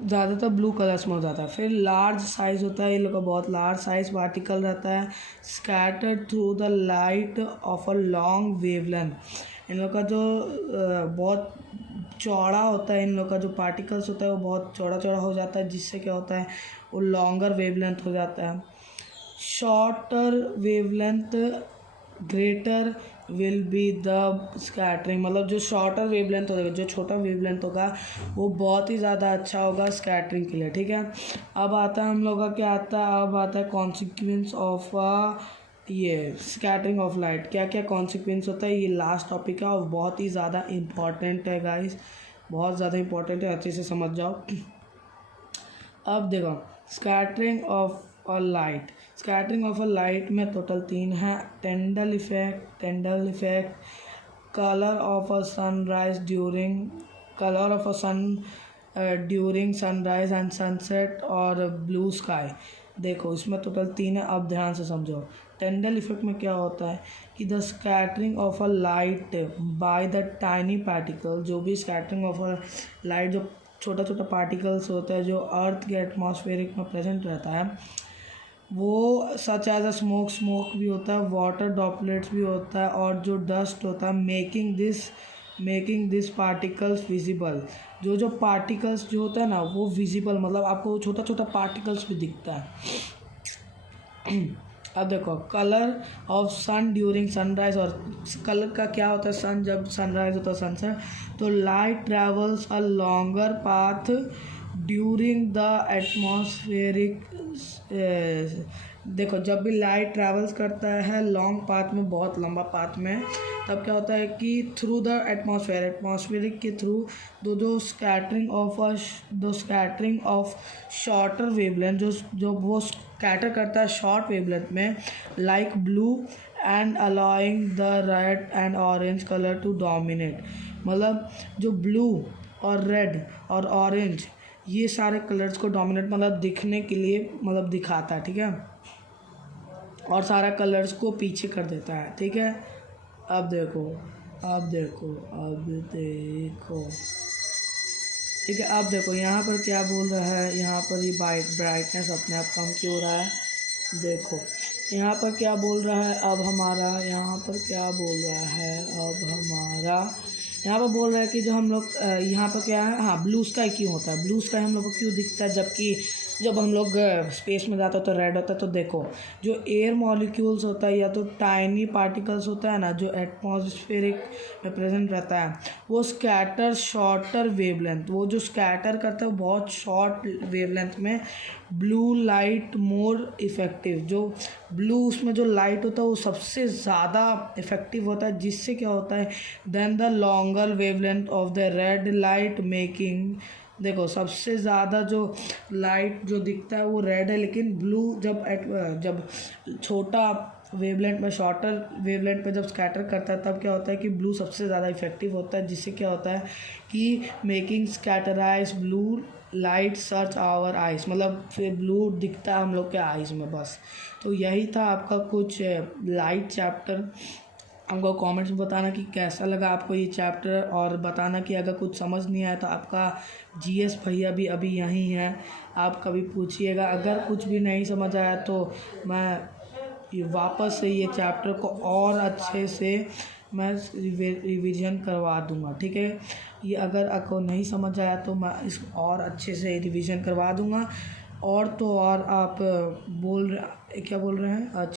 ज़्यादातर blue colours में हो जाता है। फिर लार्ज साइज़ होता है, ये लोग का बहुत लार्ज साइज़ पार्टिकल रहता है, scattered through the light of a long wavelength. इन लोग का जो बहुत चौड़ा होता है, इन लोग का जो पार्टिकल्स होता है वो बहुत चौड़ा चौड़ा हो जाता है, जिससे क्या होता है वो लॉन्गर वेवलेंथ हो जाता है। Shorter wavelength greater will be the scattering, मतलब जो शॉर्टर वेवलेंथ होगा, जो छोटा वेवलेंथ होगा वो बहुत ही ज़्यादा अच्छा होगा स्कैटरिंग के लिए, ठीक है। अब आता है हम लोग का क्या आता है, अब आता है कॉन्सिक्वेंस ऑफ ये स्कैटरिंग ऑफ लाइट। क्या क्या कॉन्सिक्वेंस होता है, ये लास्ट टॉपिक है और बहुत ही ज़्यादा इम्पॉर्टेंट है गाइस, बहुत ज़्यादा इम्पॉर्टेंट है, अच्छे से समझ जाओ। अब देखो scattering of a light, scattering of a light में टोटल 3 है। Tyndall effect, colour of a sunrise during, colour of a sun during sunrise and sunset, और ब्लू स्काई। देखो इसमें टोटल 3 है, अब ध्यान से समझो। टेंडल इफेक्ट में क्या होता है कि the scattering of a light by the tiny particle, जो भी स्कैटरिंग ऑफ अ लाइट, जो छोटा छोटा पार्टिकल्स होता है जो अर्थ के एटमॉस्फेरिक में प्रेजेंट रहता है, वो सच एज अ स्मोक भी होता है, वाटर ड्रॉपलेट्स भी होता है, और जो डस्ट होता है, मेकिंग दिस पार्टिकल्स विजिबल। जो पार्टिकल्स जो होता है ना वो विजिबल, मतलब आपको छोटा छोटा पार्टिकल्स भी दिखता है। अब देखो colour of sun during sunrise, और कलर का क्या होता है, सन जब सनराइज होता है, सनसेट, तो light travels a longer path during the atmospheric. देखो जब भी लाइट ट्रैवल्स करता है लॉन्ग पाथ में, बहुत लंबा पाथ में, तब क्या होता है कि थ्रू द एटमॉस्फेरिक के थ्रू दो स्कैटरिंग ऑफ शॉर्टर वेवलेंथ, जो वो स्कैटर करता है शॉर्ट वेवलेंथ में, like blue and allowing the red and orange colour to dominate. मतलब जो ब्लू और रेड और ऑरेंज ये सारे कलर्स को डोमिनेट, मतलब दिखने के लिए, मतलब दिखाता है, ठीक है, और सारा कलर्स को पीछे कर देता है, ठीक है। अब देखो ठीक है। अब देखो यहाँ पर क्या बोल रहा है, यहाँ पर ये ब्राइटनेस अपने आप कम क्यों हो रहा है, देखो यहाँ पर क्या बोल रहा है, अब हमारा यहाँ पर क्या बोल रहा है, अब हमारा यहाँ पर बोल रहा है कि जो हम लोग यहाँ पर क्या है, हाँ ब्लू स्काई क्यों होता है, ब्लू स्काई हम लोग को क्यों दिखता है, जबकि जब हम लोग स्पेस में जाते हो तो रेड होता है। तो देखो जो एयर मॉलिक्यूल्स होता है या तो टाइनी पार्टिकल्स होता है ना, जो एटमॉस्फेरिक में प्रेजेंट रहता है, वो स्कैटर शॉर्टर वेवलेंथ, वो जो स्कैटर करता है बहुत शॉर्ट वेवलेंथ में, ब्लू लाइट मोर इफ़ेक्टिव, जो ब्लू उसमें जो लाइट होता है वो सबसे ज़्यादा इफ़ेक्टिव होता है, जिससे क्या होता है then the longer wavelength of the red light making. देखो सबसे ज़्यादा जो लाइट जो दिखता है वो रेड है, लेकिन ब्लू जब छोटा वेवलेंथ में, शॉर्टर वेवलेंथ पे जब स्कैटर करता है, तब क्या होता है कि ब्लू सबसे ज़्यादा इफेक्टिव होता है, जिससे क्या होता है कि making scatterize blue light search our eyes, मतलब फिर ब्लू दिखता है हम लोग के आइज़ में, बस। तो यही था आपका कुछ लाइट चैप्टर। हमको कमेंट्स में बताना कि कैसा लगा आपको ये चैप्टर, और बताना कि अगर कुछ समझ नहीं आया तो आपका जीएस भैया भी अभी यहीं हैं, आप कभी पूछिएगा। अगर कुछ भी नहीं समझ आया तो मैं वापस से ये चैप्टर को और अच्छे से मैं रिवीजन करवा दूंगा, ठीक है। ये अगर आपको नहीं समझ आया तो मैं इसको और अच्छे से रिवीजन करवा दूंगा। और तो और आप क्या बोल रहे हैं, अच्छा